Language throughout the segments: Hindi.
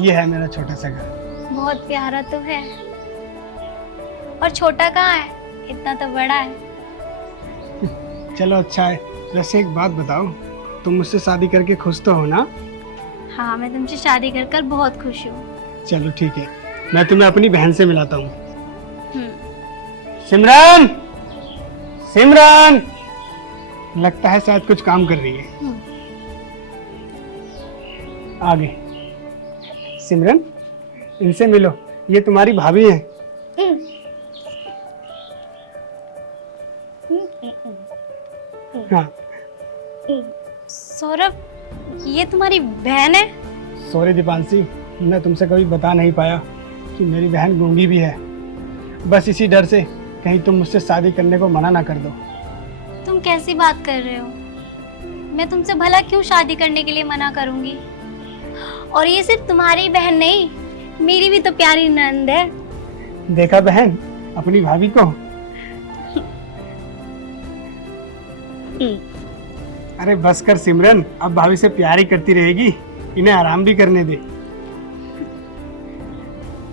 ये है मेरा छोटा सा घर। बहुत प्यारा तो है। और छोटा कहाँ है, इतना तो बड़ा है। चलो अच्छा है। वैसे एक बात बताओ, तुम मुझसे शादी करके खुश तो हो ना? हाँ, मैं तुमसे शादी कर कर बहुत खुश हूँ। चलो ठीक है, मैं तुम्हें अपनी बहन से मिलाता हूँ। हम्म। सिमरन, सिमरन, लगता है शायद कुछ काम कर रही है। आगे सिमरन, इनसे मिलो, ये तुम्हारी भाभी है। हाँ। सौरभ, ये तुम्हारी बहन है? सॉरी दीपांशी, मैं तुमसे कभी बता नहीं पाया कि मेरी बहन गूंगी भी है। बस इसी डर से कहीं तुम मुझसे शादी करने को मना ना कर दो। तुम कैसी बात कर रहे हो? मैं तुमसे भला क्यों शादी करने के लिए मना करूंगी? और ये सिर्फ तुम्हारी बहन नहीं, मेरी भी तो प्यारी नंद है। देखा बहन, अपनी भाभी को। अरे बस कर सिमरन, अब भाभी से प्यार ही करती रहेगी, इन्हें आराम भी करने दे।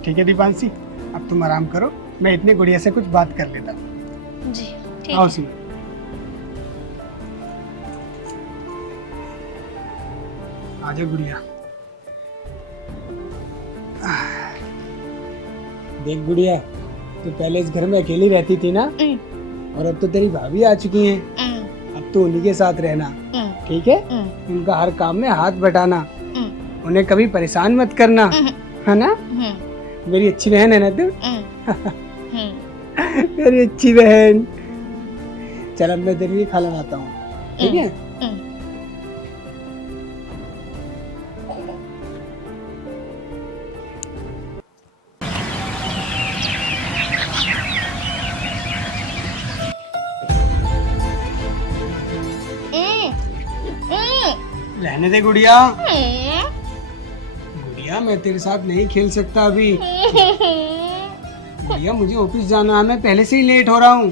ठीक है दीपांशी, अब तुम आराम करो, मैं इतनी गुड़िया से कुछ बात कर लेता हूँ। जी ठीक आओ है। सिमरन। आजा गुड़िया। देख गुड़िया, तो पहले इस घर में अकेली रहती थी ना, और अब तो तेरी भाभी आ चुकी हैं। अब तो उन्हीं के साथ रहना, ठीक है? उनका हर काम में हाथ बटाना, उन्हें कभी परेशान मत करना, है ना? मेरी अच्छी बहन है ना तू? मेरी अच्छी बहन। चल अब मैं तेरे लिए खाना लाता हूँ, ठीक है? रहने दे गुड़िया। गुड़िया, मैं तेरे साथ नहीं खेल सकता अभी। गुड़िया, मुझे ऑफिस जाना है, मैं पहले से ही लेट हो रहा हूँ।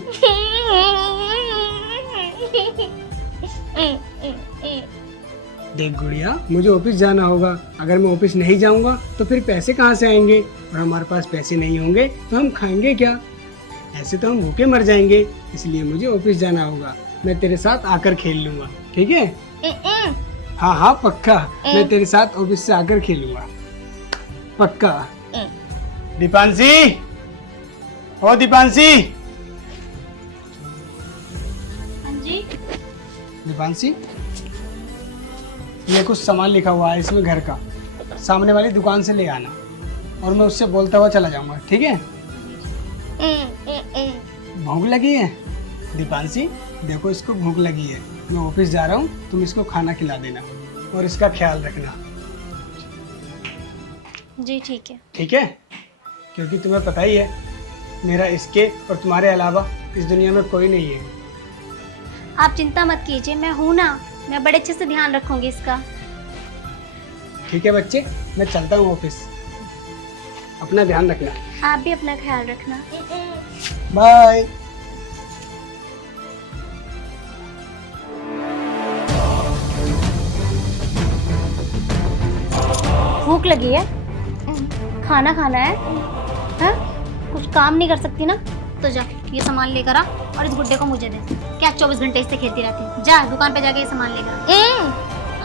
देख गुड़िया, मुझे ऑफिस जाना होगा, अगर मैं ऑफिस नहीं जाऊंगा तो फिर पैसे कहाँ से आएंगे, और हमारे पास पैसे नहीं होंगे तो हम खाएंगे क्या? ऐसे तो हम भूखे मर जाएंगे, इसलिए मुझे ऑफिस जाना होगा। मैं तेरे साथ आकर खेल लूंगा, ठीक है? हाँ हाँ पक्का, मैं तेरे साथ ऑफिस से आकर खेलूंगा, पक्का। दीपांशी, ओ दीपांशी। हाँ जी। दीपांशी, ये कुछ सामान लिखा हुआ है इसमें घर का, सामने वाली दुकान से ले आना, और मैं उससे बोलता हुआ चला जाऊंगा, ठीक है? भूख लगी है? दीपांशी देखो, इसको भूख लगी है, मैं ऑफिस जा रहा हूँ, तुम इसको खाना खिला देना और इसका ख्याल रखना। जी ठीक है। ठीक है? क्योंकि तुम्हें पता ही है, मेरा इसके और तुम्हारे अलावा इस दुनिया में कोई नहीं है। आप चिंता मत कीजिए, मैं हूँ ना, मैं बड़े अच्छे से ध्यान रखूंगी इसका। ठीक है बच्चे, मैं चलता हूँ ऑफिस, अपना ध्यान रखना। आप भी अपना ख्याल रखना। बाय। भूख लगी है, खाना खाना है, हाँ? कुछ काम नहीं कर सकती ना, तो जा ये सामान लेकर आ और इस गुड्डे को मुझे दे। क्या 24 घंटे इससे खेलती रहती है? जा दुकान पे जाके ये सामान लेकर आ।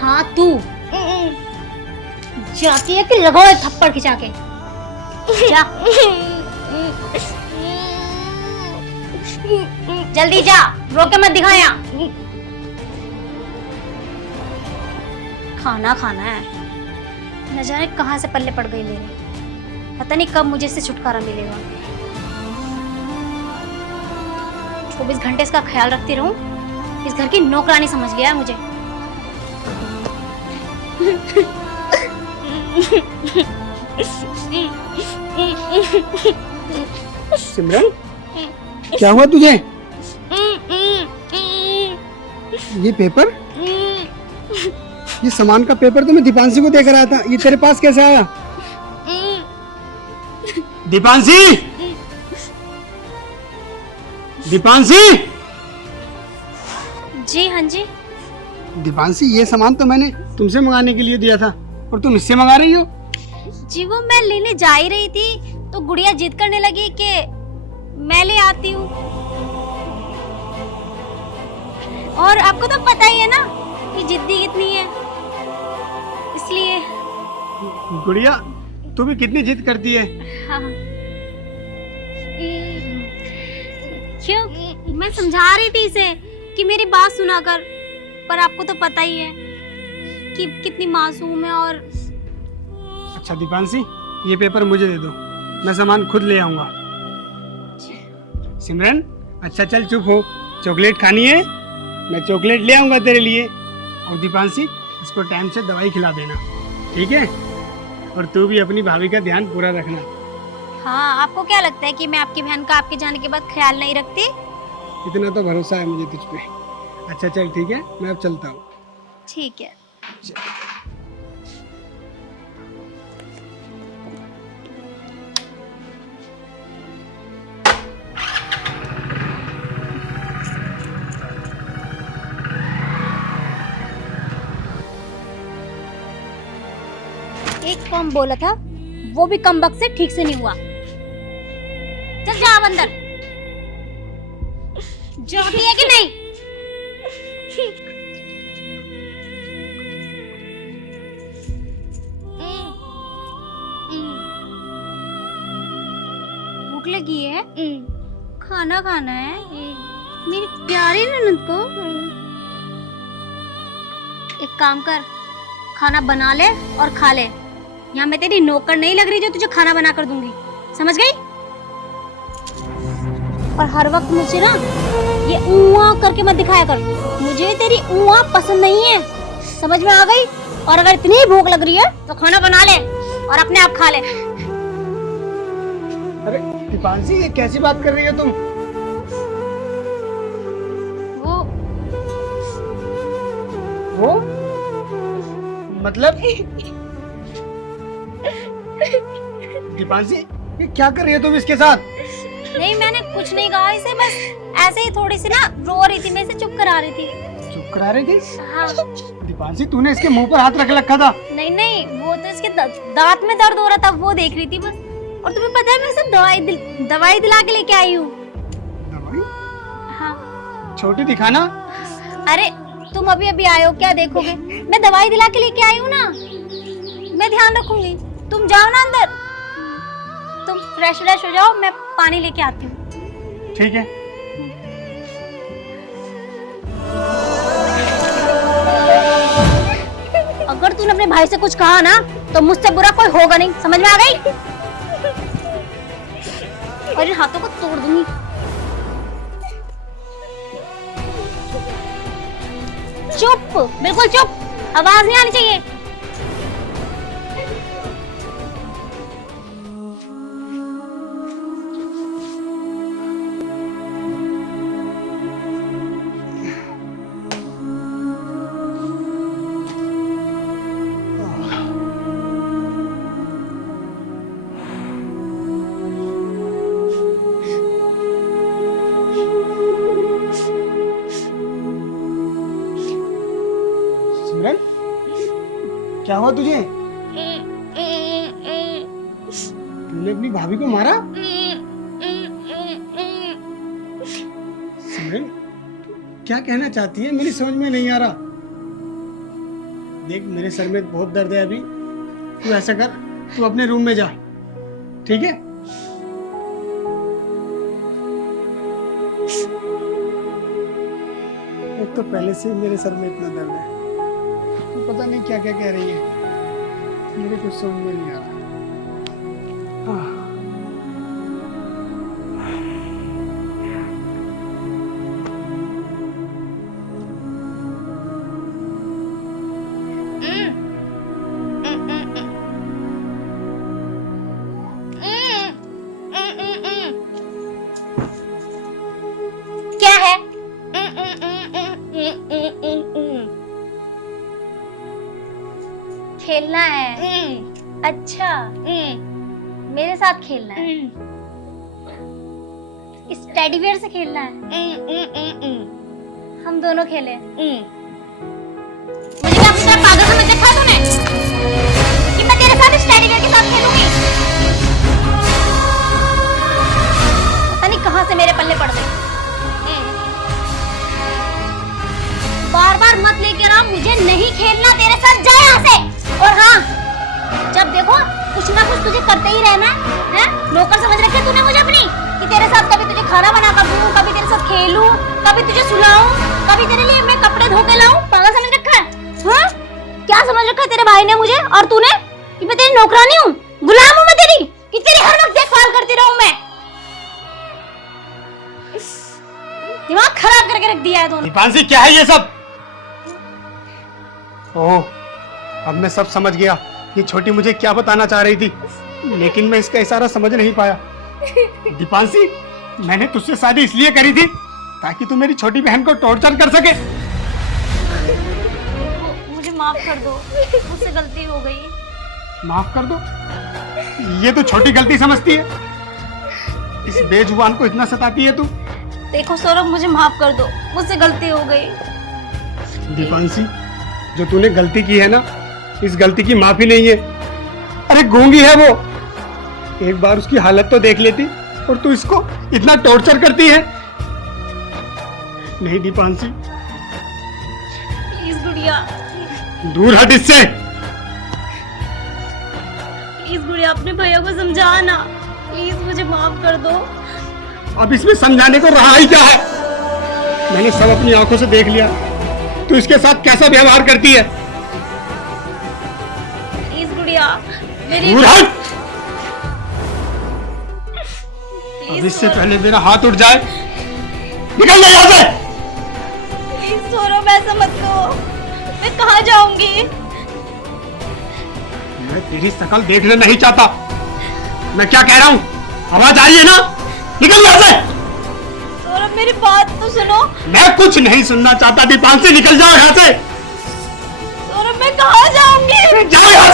हाँ तू जाती है कि लगाओ एक थप्पड़ खिंचा के, जा जल्दी जा, रोके मत दिखाया। खाना खाना है, न जाने कहाँ से पल्ले पड़ गई मेरे, पता नहीं कब मुझे इससे छुटकारा मिलेगा। 24 घंटे इसका ख्याल रखती रहूं, इस घर की नौकरानी समझ लिया है मुझे। सिमरन, क्या हुआ तुझे? ये पेपर, ये सामान का पेपर तो मैं दीपांशी को देकर आया था, ये तेरे पास कैसे आया? दीपांशी, दीपांशी। जी हाँ जी। दीपांशी, ये सामान तो मैंने तुमसे मंगाने के लिए दिया था और तुम इससे मंगा रही हो? जी वो मैं लेने जा ही रही थी तो गुड़िया जिद करने लगी कि मैं ले आती हूँ। और आपको तो पता ही है ना कि जिद्दी कितनी है, इसलिए। गुड़िया तू भी कितनी जिद करती है। हाँ। क्यों? मैं समझा रही थी इसे कि मेरी बात सुना कर, पर आपको तो पता ही है कि कितनी मासूम है। और अच्छा दीपांशी, ये पेपर मुझे दे दो, मैं सामान खुद ले आऊंगा। सिमरन अच्छा चल चुप हो, चॉकलेट खानी है, मैं चॉकलेट ले आऊंगा तेरे लिए। और दीपांशी इसको टाइम से दवाई खिला देना, ठीक है? और तू भी अपनी भाभी का ध्यान पूरा रखना। हाँ, आपको क्या लगता है कि मैं आपकी बहन का आपके जाने के बाद ख्याल नहीं रखती? इतना तो भरोसा है मुझे तुझ पे। अच्छा चल ठीक है, मैं अब चलता हूँ। ठीक है। एक फॉर्म बोला था, वो भी कम वक्त से ठीक से नहीं हुआ। चल जा अब अंदर। झूठी है कि नहीं? भूख लगी है? खाना खाना है मेरी प्यारी ननद को। एक काम कर, खाना बना ले और खा ले। यहाँ मैं तेरी नौकर नहीं लग रही जो तुझे खाना बना कर दूंगी, समझ गई? और हर वक्त मुझे ना ये ऊआ करके मत दिखाया कर, मुझे तेरी ऊआ पसंद नहीं है, समझ में आ गई? और अगर इतनी भूख लग रही है तो खाना बना ले और अपने आप खा ले। अरे दीपांशी, ये कैसी बात कर रही हो तुम? वो मतलब दीपांशी, ये क्या कर रही हो तुम इसके साथ? नहीं, मैंने कुछ नहीं कहा इसे, बस ऐसे ही थोड़ी सी ना रो रही थी, मैं इसे चुप करा रही थी। चुप करा रही थी? हाँ। दीपांशी, तूने इसके मुंह पर हाथ रख रखा था। नहीं नहीं, वो तो इसके दांत में दर्द हो रहा था, वो देख रही थी बस। और तुम्हें पता है मैं इसे दवाई दिला के लेके आई हूँ। दवाई? हाँ। छोटी दिखाना। अरे तुम अभी अभी आए हो, क्या देखोगे? मैं दवाई दिला के लेके आई हूँ ना, मैं ध्यान रखूंगी। तुम जाओ ना अंदर, तुम फ्रेश हो जाओ, मैं पानी लेके आती हूँ। ठीक है। अगर तूने अपने भाई से कुछ कहा ना तो मुझसे बुरा कोई होगा नहीं, समझ में आ गई? और इन हाथों को तोड़ दूंगी। चुप, बिल्कुल चुप, आवाज नहीं आनी चाहिए। सिमरन, क्या हुआ तुझे? तूने अपनी भाभी को मारा? सिमरन, क्या कहना चाहती है? मेरी समझ में नहीं आ रहा। देख, मेरे सर में बहुत दर्द है अभी, तू ऐसा कर, तू अपने रूम में जा, ठीक है? एक तो पहले से मेरे सर में इतना दर्द है, तो पता नहीं क्या क्या कह रही है, मुझे कुछ समझ में नहीं आ रहा। क्या है? खेलना है? अच्छा, मेरे साथ खेलना है? इस टेडी बियर से खेलना है? हम दोनों खेले। मुझे क्या अपनी तरह पागल समझ रखा है तूने कि मैं तेरे साथ इस टेडी बियर के साथ खेलूं? कभी तुझे सुलाऊं, कभी तेरे लिए मैं कपड़े धो के लाऊं, पागल समझ रखा है? हाँ? क्या समझ रखा है तेरे भाई ने मुझे और तूने कि मैं तेरी नौकरानी हूँ, गुलाम हूँ मैं तेरी, कि तेरी हर वक्त देखभाल करती रहूं मैं? दिमाग खराब करके रख दिया है तूने। दीपांशी क्या है ये सब? ओह, अब मैं सब समझ गया। ये छोटी मुझे क्या बताना चाह रही थी, लेकिन मैं इसका इशारा समझ नहीं पाया। दीपांशी, मैंने तुझसे शादी इसलिए करी थी ताकि तू मेरी छोटी बहन को टॉर्चर कर सके। मुझे माफ कर दो, मुझसे गलती हो गई। माफ कर दो? ये तो छोटी गलती समझती है। इस बेजुबान को इतना सताती है तू। देखो सौरभ, मुझे माफ कर दो, मुझसे गलती हो गई। दीपांशी, जो तूने गलती की है ना, इस गलती की माफी नहीं है। अरे गूंगी है वो, एक बार उसकी हालत तो देख लेती, और तू इसको इतना टॉर्चर करती है। नहीं दीपांशी, प्लीज गुड़िया, दूर हट इससे। प्लीज गुड़िया, अपने भैया को समझा ना, प्लीज मुझे माफ कर दो। अब इसमें समझाने को रहा ही क्या है? मैंने सब अपनी आंखों से देख लिया, तू इसके साथ कैसा व्यवहार करती है। प्लीज गुड़िया, मेरी दूर हट। प्लीज अब इससे पहले मेरा हाथ उठ जाए, निकल जा यहाँ से। प्लीज सौरभ, ऐसा मत करो, मैं कहाँ जाऊंगी? मैं तेरी शक्ल देखना नहीं चाहता। मैं क्या कह रहा हूँ, आवाज आ रही है ना? निकल यहाँ से। सौरभ, मेरी बात तो सुनो। मैं कुछ नहीं सुनना चाहता। दीपांशी, निकल जाओ यहाँ से। सौरभ, मैं कहाँ जाऊंगी? जाओ यहाँ